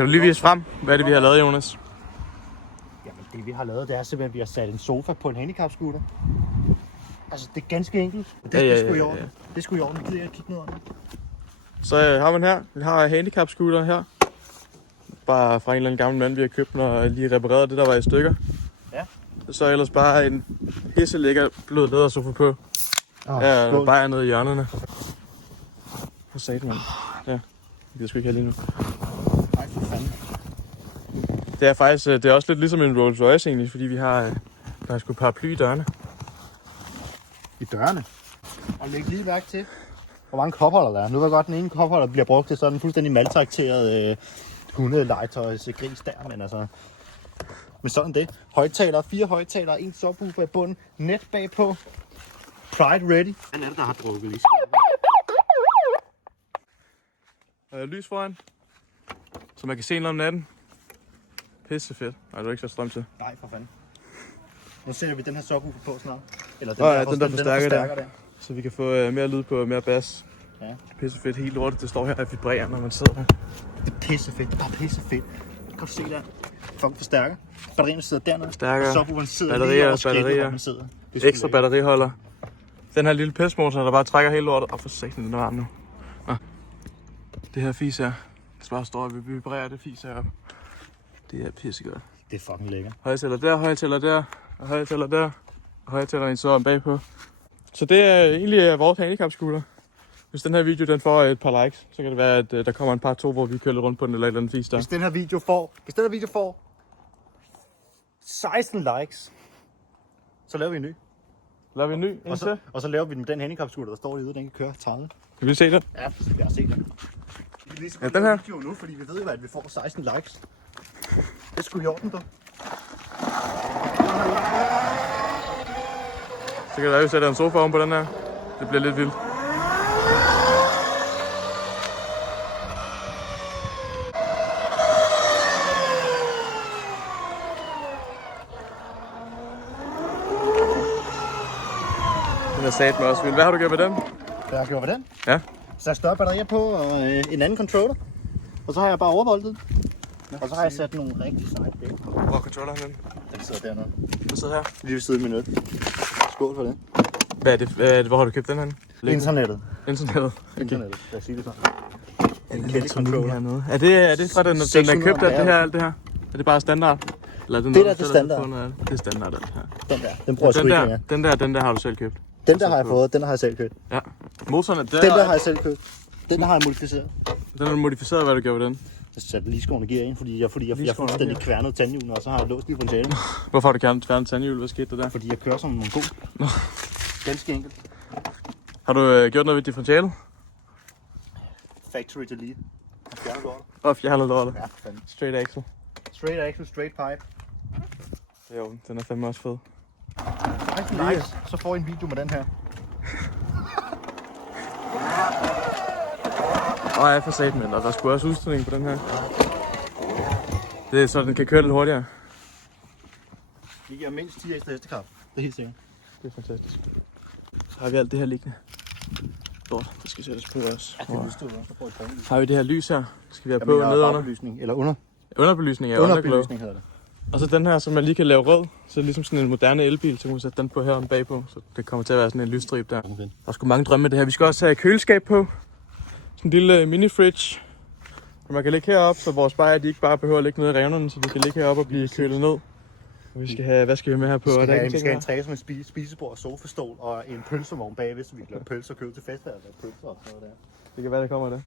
Kan du lige vise frem, hvad er det, vi har lavet, Jonas? Jamen, det vi har lavet, det er simpelthen, at vi har sat en sofa på en handicapscooter. Altså, det er ganske enkelt. Det, Ja. det skulle i orden. Det skulle i orden. Vi gider ikke kigge ned under. Så har man her, vi har handicapscooter her. Bare fra en eller anden gammel mand, vi har købt den og lige repareret det, der var i stykker. Ja. Så ellers bare en pisselækker blød lædersofa på. Ja, bare nede i hjørnerne. Hvor sagde man? Ja, det kan jeg sgu ikke have lige nu. Nej, for fanden. Det er faktisk, det er også lidt ligesom en Rolls Royce egentlig, fordi vi har, der er sgu paraply i dørene. I dørene. Og læg lige mærke til, hvor mange kopholder der er. Nu ved jeg godt, den ene kopholder bliver brugt til sådan en fuldstændig maltrakteret hundelegetøjs gris der, men altså... Men sådan det. Højtalere, 4 højtalere, 1 subwoofer i bunden, net bagpå. Pride ready. Hvad er det, der har drukket lige? Lys foran, så man kan se noget om natten. Pisse fedt. Nej, du er ikke så strøm til. Nej, for fanden. Nu sætter vi den her subwoofer på snart. Eller den der forstærker der. Så vi kan få mere lyd på, mere bas. Ja. Pisse fedt. Helt lortet, det står her og vibrerer, når man sidder her. Det er pissefedt. Det er pissefedt. Kan du se der? Fucking forstærker. Batterierne sidder dernede. Stærkere. Subwooferen sidder lige over skridtet, hvor man sidder. Ekstra batteriholder. Den her lille pismotor, der bare trækker hele lortet. For satan, den er varm nu. Det her fis her. Det bare står og vibrerer det fis her op. Det er pissegodt. Det er fucking lækkert. Højtaler der, højtaler der, og højtaler der. Og højtalerne så om bagpå. Så det er egentlig vores handicapscooter. Hvis den her video den får et par likes, så kan det være, at der kommer en par to, hvor vi kører lidt rundt på den eller et eller andet fis der. Hvis den her video får 16 likes, så laver vi en ny. Laver vi en ny? Og så laver vi den med den handicapscooter, der står derude, den kan køre 30. Kan vi se det? Ja, jeg har set den. Ja, den her. Video nu, fordi vi ved jo, at vi får 16 likes. Det skulle i orden, dog. Så kan det være, at vi sætter en sofa oven på den her. Det bliver lidt vildt. Den er sat med også vildt. Hvad har du gjort med den? Hvad har jeg gjort med den? Ja. Så større batterier på og en anden controller. Og så har jeg bare overvoltet. Og så har jeg sat nogle rigtig seje dæk på. Hvor er controlleren henne? Den sidder dernede. Du sidder her. Lige ved siden af min øl. Skål for det. Hvad er det? Hvor har du købt den henne? Internettet. Internettet. Okay. Internettet, lad os sige det sådan. En Kelly Kelly controller. hernede. Er det fra den er købt af det her, alt det her? Er det bare standard? Eller er det Det der, det er standard. Det er standard, alt her. Den der, den bruger jeg sgu ikke længere. Den der har du selv købt. Den der har jeg fået, den har jeg selv købt. Ja. Motoren Den der har jeg selv købt. Den der har jeg modificeret. Den har du modificeret, hvad du gjorde ved den? Jeg satte lige skoene gear ind, fordi jeg er fuldstændig kværnet tandhjulene, og så har jeg låst differentialen. Hvorfor har du gerne tværnet tandhjul? Hvad skete der der? Fordi jeg kører som en mongol. Ganske enkelt. Har du gjort noget ved differentialet? Factory delete. Fjernet lortet. Og fjernet lortet. Ja, fandme. Straight axle. Straight axle, straight pipe. Jo, den er fandme også fed. Nice. Så får I en video med den her. Ja, for satan, men der er sgu også udstilling på den her. Det er så, den kan køre lidt hurtigere. Vi giver mindst 10 ekstra hestekraft. Det er helt sikkert. Det er fantastisk. Så har vi alt det her liggende. Lort, det skal sættes på også. Ja, det vidste du også. Så får I prøvelys. Har vi det her lys her? Skal vi have på nedenunder? Eller under. Underbelysning, ja. Underbelysning hedder det. Og så den her, som man lige kan lave rød. Så ligesom sådan en moderne elbil, så kan man sætte den på her om bagpå. Så det kommer til at være sådan en lysstrib der. Der er sgu mange drømme med det her. Vi skal også have køleskab på. Sådan en lille mini-fridge. Og man kan ligge heroppe, så vores bajer de ikke bare behøver at ligge nede i revnerne, så de kan ligge heroppe og blive kølet ned. Og vi skal have, hvad skal vi med her på? Vi skal have en træ som en spisebord, sofastol og en pølsevogn bagved, så vi kan lave pølser og købe til fester eller pølser og sådan noget der. Det kan være, der kommer det.